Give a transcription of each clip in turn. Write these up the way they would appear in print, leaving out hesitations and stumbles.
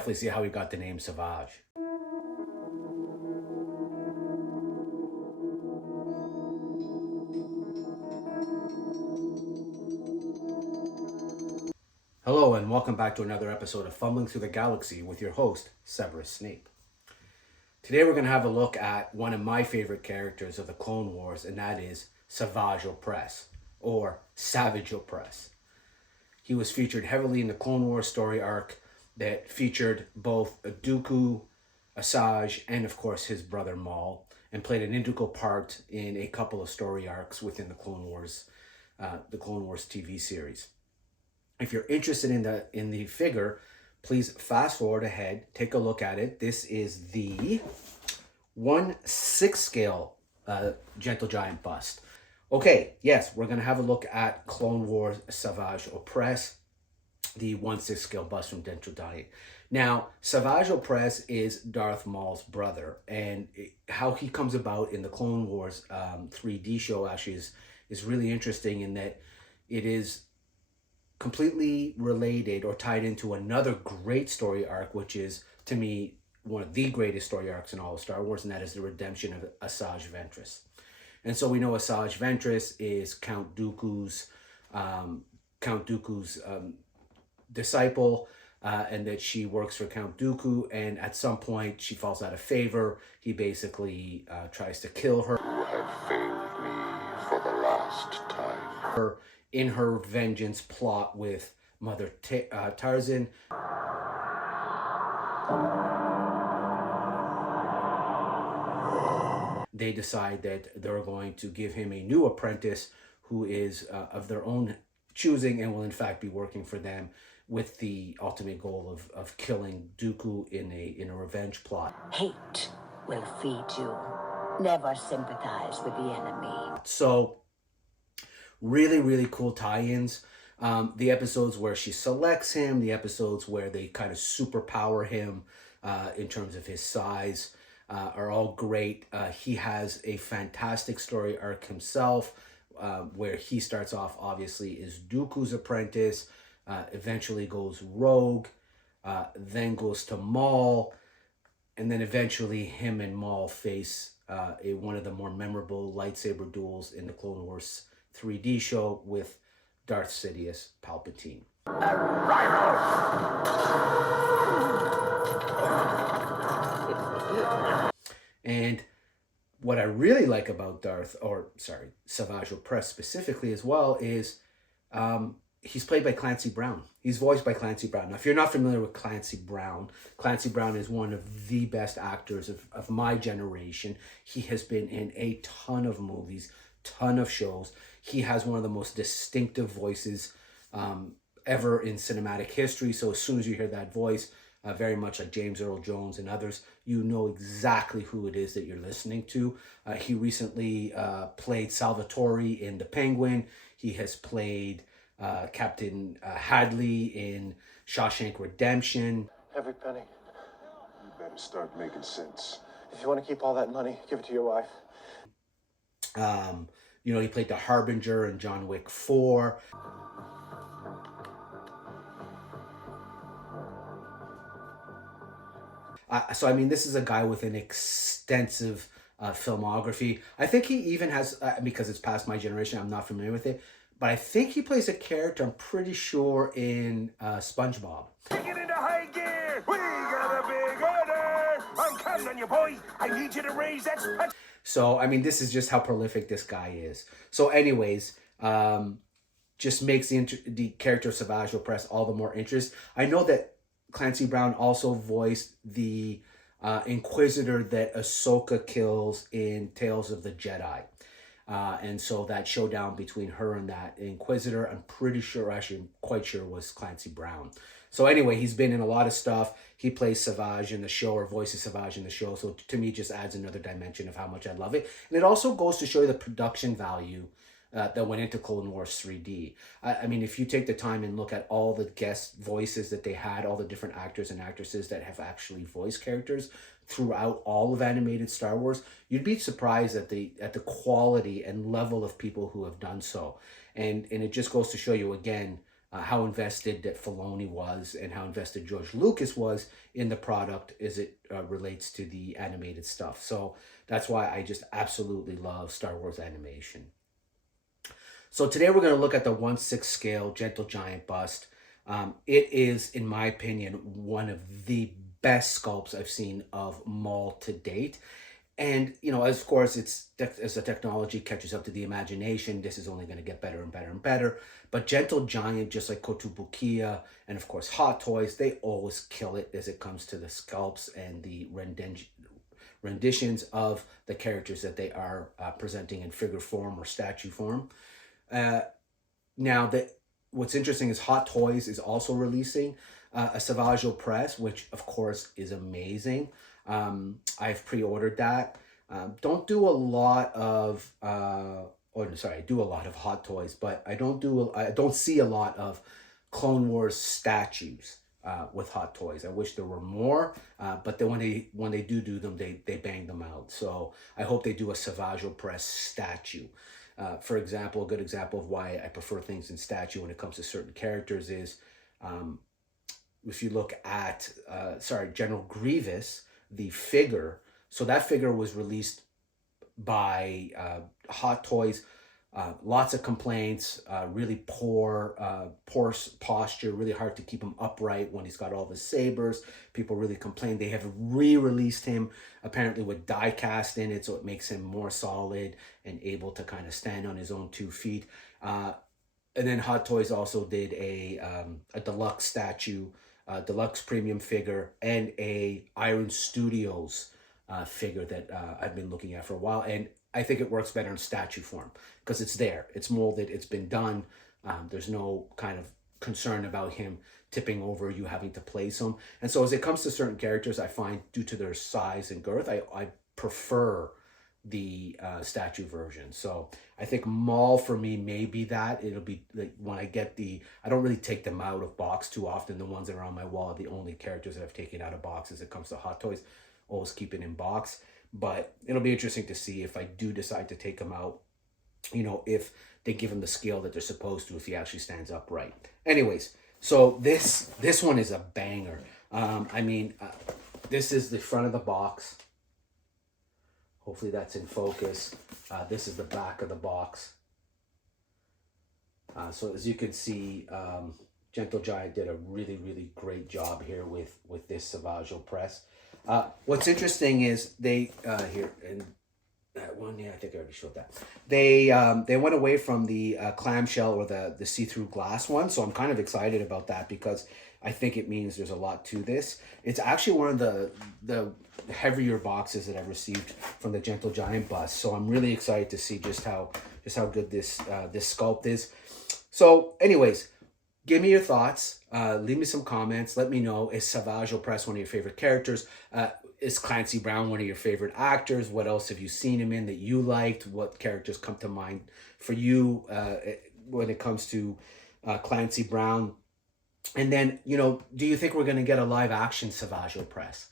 definitely see how he got the name Savage. Hello and welcome back to another episode of Fumbling Through the Galaxy with your host, Severus Snape. Today we're going to have a look at one of my favorite characters of the Clone Wars, and that is Savage Opress, or Savage Opress. He was featured heavily in the Clone Wars story arc that featured both Dooku, Asajj, and of course his brother Maul, and played an integral part in a couple of story arcs within the Clone Wars TV series. If you're interested in the figure, please fast forward ahead, take a look at it. This is the 1/6 scale Gentle Giant bust. Okay, yes, we're gonna have a look at Clone Wars Savage Opress, the 1/6 scale bust from Gentle Giant. Now, Savage Opress is Darth Maul's brother, and how he comes about in the Clone Wars 3D show actually is really interesting in that it is completely related or tied into another great story arc, which is, to me, one of the greatest story arcs in all of Star Wars, and that is the redemption of Asajj Ventress. And so we know Asajj Ventress is Count Dooku's disciple, and that she works for Count Dooku, and at some point she falls out of favor. He basically tries to kill her. You have failed me for the last time. In her vengeance plot with Mother Tarzan. They decide that they're going to give him a new apprentice who is of their own choosing and will in fact be working for them with the ultimate goal of killing Dooku in a revenge plot. Hate will feed you. Never sympathize with the enemy. So, really, really cool tie-ins. The episodes where she selects him, the episodes where they kind of superpower him in terms of his size are all great. He has a fantastic story arc himself, where he starts off, obviously, as Dooku's apprentice, eventually goes rogue, then goes to Maul, and then eventually him and Maul face one of the more memorable lightsaber duels in the Clone Wars 3D show with Darth Sidious Palpatine. And what I really like about Savage Opress specifically as well is he's played by Clancy Brown. He's voiced by Clancy Brown. Now, if you're not familiar with Clancy Brown is one of the best actors of my generation. He has been in a ton of movies, ton of shows. He has one of the most distinctive voices ever in cinematic history. So as soon as you hear that voice, very much like James Earl Jones and others, you know exactly who it is that you're listening to. He recently played Salvatore in The Penguin. He has played Captain Hadley in Shawshank Redemption. Every penny. You better start making sense. If you want to keep all that money, give it to your wife. He played the Harbinger in John Wick 4. This is a guy with an extensive filmography. I think he even has, because it's past my generation, I'm not familiar with it, but I think he plays a character, I'm pretty sure, in SpongeBob. Take it into high gear! We got a big order! I'm counting on you, boy! I need you to raise that... So, this is just how prolific this guy is. So anyways, just makes the character of Savage Opress all the more interest. I know that Clancy Brown also voiced the Inquisitor that Ahsoka kills in Tales of the Jedi. And so that showdown between her and that Inquisitor, I'm quite sure was Clancy Brown. So anyway, he's been in a lot of stuff. He plays Savage in the show, or voices Savage in the show. So to me, it just adds another dimension of how much I love it. And it also goes to show you the production value that went into Clone Wars 3D. If you take the time and look at all the guest voices that they had, all the different actors and actresses that have actually voiced characters throughout all of animated Star Wars, you'd be surprised at the quality and level of people who have done so. And it just goes to show you, again, how invested that Filoni was and how invested George Lucas was in the product as it relates to the animated stuff. So that's why I just absolutely love Star Wars animation. So today we're going to look at the 1/6 scale Gentle Giant bust. It is, in my opinion, one of the best sculpts I've seen of Maul to date. And, you know, of course, as the technology catches up to the imagination, this is only going to get better and better and better. But Gentle Giant, just like Kotobukiya and, of course, Hot Toys, they always kill it as it comes to the sculpts and the renditions of the characters that they are presenting in figure form or statue form. Now, what's interesting is Hot Toys is also releasing a Savage Opress, which, of course, is amazing. I've pre-ordered that. Don't do a lot of, I do a lot of Hot Toys, but I don't see a lot of Clone Wars statues with Hot Toys. I wish there were more, but then when they do them, they bang them out. So I hope they do a Savage Opress statue. For example, a good example of why I prefer things in statue when it comes to certain characters is, if you look at, General Grievous, the figure. So that figure was released by Hot Toys. Lots of complaints, really poor posture, really hard to keep him upright when he's got all the sabers. People really complain. They have re-released him apparently with die cast in it, so it makes him more solid and able to kind of stand on his own 2 feet. And then Hot Toys also did a deluxe statue, deluxe premium figure, and a Iron Studios figure that I've been looking at for a while. And I think it works better in statue form because it's there. It's molded. It's been done. There's no kind of concern about him tipping over, you having to place him. And so as it comes to certain characters, I find due to their size and girth, I prefer the statue version. So I think Maul for me may be that. It'll be like when I get I don't really take them out of box too often. The ones that are on my wall are the only characters that I've taken out of box as it comes to Hot Toys. Always keep it in box. But it'll be interesting to see if I do decide to take him out, you know, if they give him the scale that they're supposed to, if he actually stands upright. Anyways, so this one is a banger. This is the front of the box. Hopefully that's in focus. This is the back of the box. So as you can see, Gentle Giant did a really, really great job here with this Savage Opress. What's interesting is they here and that one, yeah, I think I already showed that. They went away from the clamshell or the see-through glass one, so I'm kind of excited about that because I think it means there's a lot to this. It's actually one of the heavier boxes that I've received from the Gentle Giant bust, so I'm really excited to see just how good this sculpt is. So, anyways, give me your thoughts. Leave me some comments. Let me know, is Savage Opress one of your favorite characters? Is Clancy Brown one of your favorite actors? What else have you seen him in that you liked? What characters come to mind for you when it comes to Clancy Brown? And then, you know, do you think we're going to get a live action Savage Opress?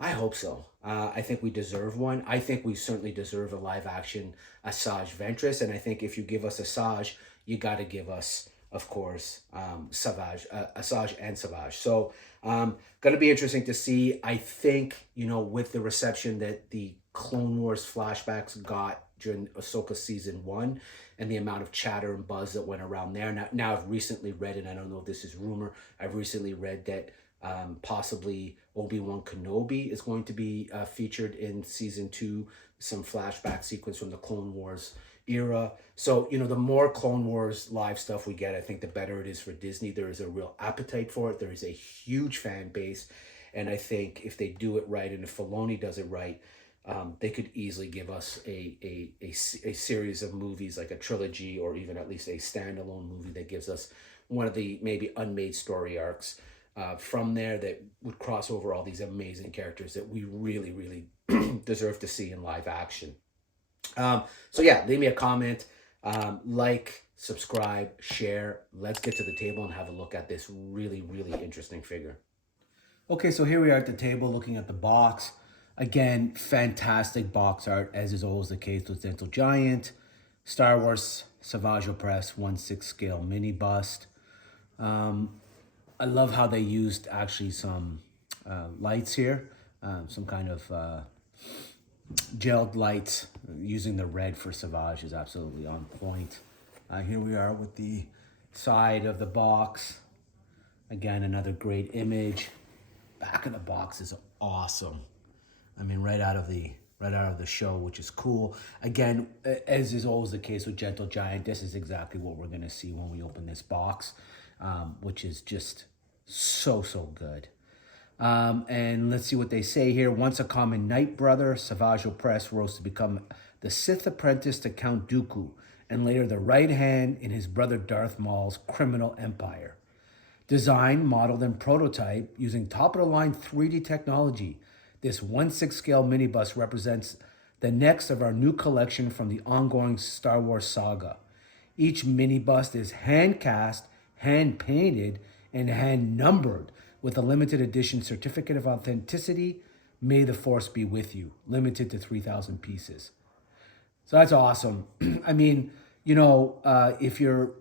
I hope so. I think we deserve one. I think we certainly deserve a live action Asajj Ventress. And I think if you give us Asajj, you got to give us, of course, Asajj and Savage. So going to be interesting to see. I think, you know, with the reception that the Clone Wars flashbacks got during Ahsoka season 1 and the amount of chatter and buzz that went around there. Now I've recently read, and I don't know if this is rumor, I've recently read that possibly Obi-Wan Kenobi is going to be featured in season 2, some flashback sequence from the Clone Wars era. So, you know, the more Clone Wars live stuff we get, I think the better it is for Disney. There is a real appetite for it. There is a huge fan base. And I think if they do it right and if Filoni does it right, they could easily give us a series of movies, like a trilogy or even at least a standalone movie that gives us one of the maybe unmade story arcs from there that would cross over all these amazing characters that we really, really deserve to see in live action. So yeah, leave me a comment, like, subscribe, share. Let's get to the table and have a look at this really, really interesting figure. Okay, so here we are at the table looking at the box. Again, fantastic box art, as is always the case with Gentle Giant. Star Wars Savage Opress 1/6 scale mini bust. I love how they used actually some lights here, some kind of gelled lights. Using the red for Savage is absolutely on point. Here we are with the side of the box. Again, another great image. Back of the box is awesome. I mean, right out of the show, which is cool. Again, as is always the case with Gentle Giant, this is exactly what we're gonna see when we open this box, which is just so good. And let's see what they say here. Once a common knight brother, Savage Opress rose to become the Sith apprentice to Count Dooku, and later the right hand in his brother Darth Maul's criminal empire. Designed, modeled, and prototyped using top-of-the-line 3D technology, this 1/6 scale minibus represents the next of our new collection from the ongoing Star Wars saga. Each minibust is hand-cast, hand-painted, and hand-numbered with a limited edition certificate of authenticity. May the Force be with you. Limited to 3,000 pieces. So that's awesome. I mean, you know, if you're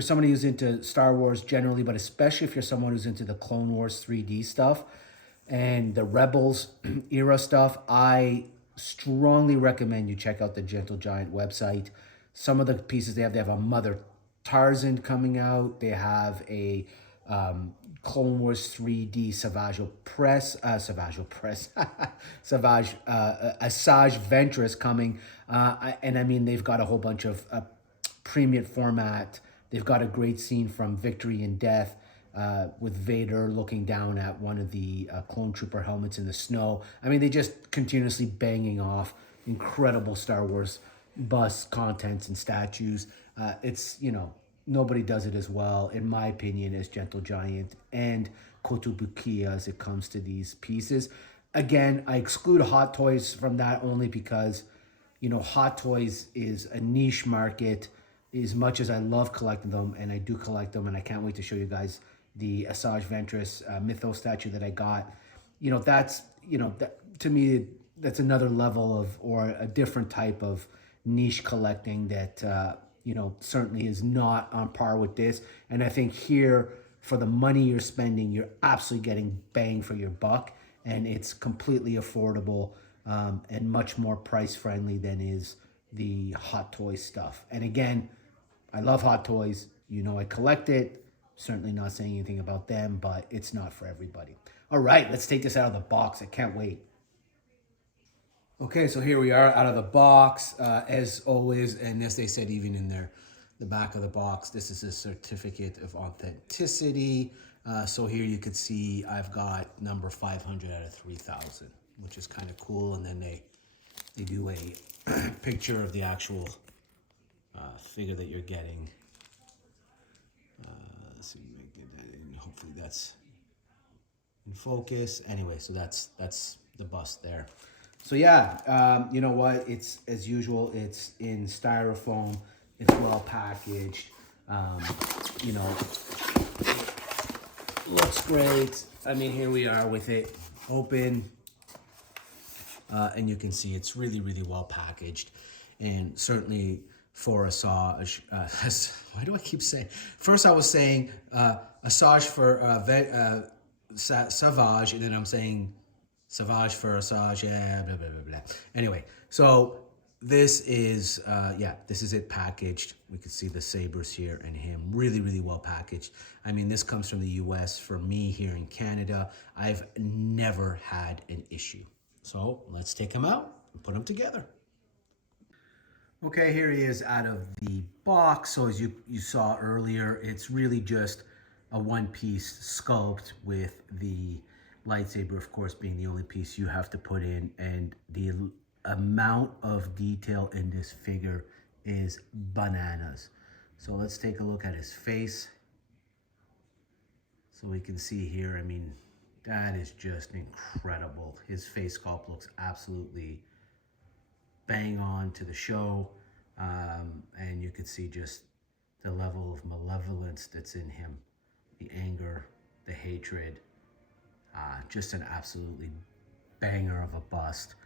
somebody who's into Star Wars generally, but especially if you're someone who's into the Clone Wars 3D stuff and the Rebels era stuff, I strongly recommend you check out the Gentle Giant website. Some of the pieces they have a Mother Tarzan coming out. They have a Clone Wars 3D Savage Opress, Savage Asajj Ventress coming. And I mean, they've got a whole bunch of premium format. They've got a great scene from Victory and Death with Vader looking down at one of the clone trooper helmets in the snow. I mean, they just continuously banging off incredible Star Wars busts, contents, and statues. It's, you know, nobody does it as well, in my opinion, as Gentle Giant and Kotobukiya as it comes to these pieces. Again, I exclude Hot Toys from that only because, you know, Hot Toys is a niche market. As much as I love collecting them, and I do collect them, and I can't wait to show you guys the Asajj Ventress Mythos statue that I got. You know, that's, you know, that, to me, that's another level of, or a different type of niche collecting that, you know, certainly is not on par with this. And I think here, for the money you're spending, you're absolutely getting bang for your buck, and it's completely affordable and much more price friendly than is the Hot Toys stuff. And again, I love Hot Toys. You know, I collect it. Certainly not saying anything about them, but it's not for everybody. All right, let's take this out of the box. I can't wait. Okay, so here we are out of the box. As always, and as they said even in the back of the box, this is a certificate of authenticity. So here you could see I've got number 500 out of 3,000, which is kind of cool. And then they do a picture of the actual figure that you're getting. Let's see, hopefully that's in focus. Anyway, so that's the bust there. So yeah, you know what? It's as usual. It's in styrofoam. It's well packaged. You know, looks great. I mean, here we are with it open, and you can see it's really well packaged, and certainly for Asajj. Why do I keep saying? First, I was saying Asajj for Savage, and then I'm saying Savage for Asajj, blah, blah, blah, blah. Anyway, so this is, this is it packaged. We can see the sabers here and him really well packaged. I mean, this comes from the US. For me here in Canada, I've never had an issue. So let's take him out and put them together. Okay, here he is out of the box. So as you saw earlier, it's really just a one-piece sculpt with the lightsaber, of course, being the only piece you have to put in, and the amount of detail in this figure is bananas. So let's take a look at his face. So we can see here, I mean, that is just incredible. His face sculpt looks absolutely bang on to the show, and you can see just the level of malevolence that's in him, the anger, the hatred. Just an absolutely banger of a bust.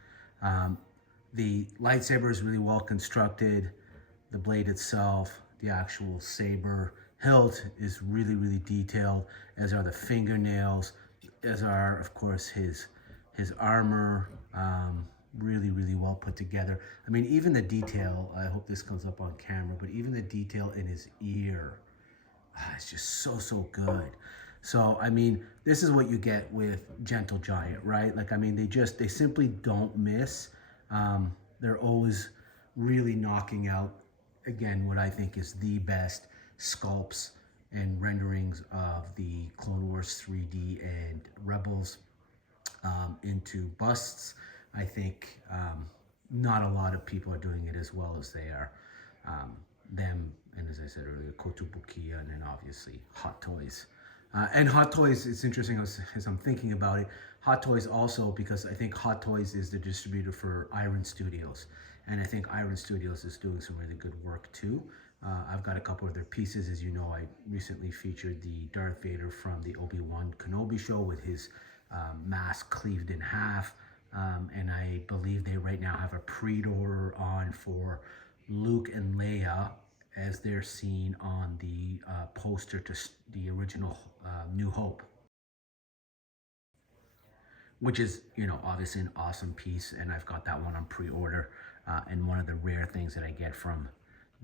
The lightsaber is really well constructed. The blade itself, the actual saber hilt is really, really detailed, as are the fingernails, as are, of course, his armor. Really, really well put together. I mean, even the detail, I hope this comes up on camera, but even the detail in his ear, it's just so good. So, I mean, this is what you get with Gentle Giant, right? Like, I mean, they simply don't miss. They're always really knocking out, again, what I think is the best sculpts and renderings of the Clone Wars 3D and Rebels into busts. I think not a lot of people are doing it as well as they are. Them, and as I said earlier, Kotobukiya, and then obviously Hot Toys. And Hot Toys, it's interesting as I'm thinking about it, Hot Toys also, because I think Hot Toys is the distributor for Iron Studios. And I think Iron Studios is doing some really good work too. I've got a couple of their pieces. As you know, I recently featured the Darth Vader from the Obi-Wan Kenobi show with his mask cleaved in half. And I believe they right now have a pre-order on for Luke and Leia as they're seen on the poster to the original New Hope, which is, you know, obviously an awesome piece, and I've got that one on pre-order. And one of the rare things that I get from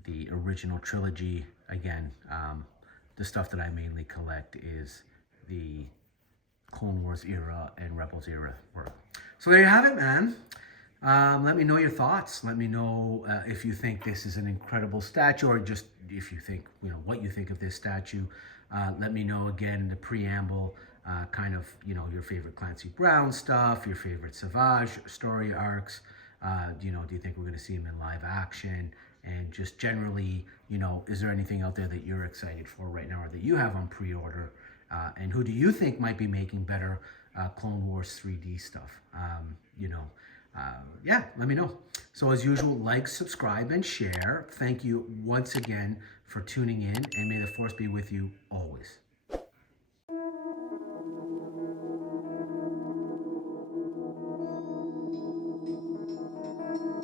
the original trilogy, again, the stuff that I mainly collect is the Clone Wars era and Rebels era work. So there you have it, man. Let me know your thoughts. Let me know if you think this is an incredible statue, or just if you think, you know, what you think of this statue. Let me know, again, the preamble, kind of, you know, your favorite Clancy Brown stuff, your favorite Savage story arcs. You know, do you think we're going to see him in live action? And just generally, you know, is there anything out there that you're excited for right now, or that you have on pre-order? And who do you think might be making better Clone Wars 3D stuff? You know, yeah, let me know. So as usual, like, subscribe, and share. Thank you once again for tuning in, and may the Force be with you always.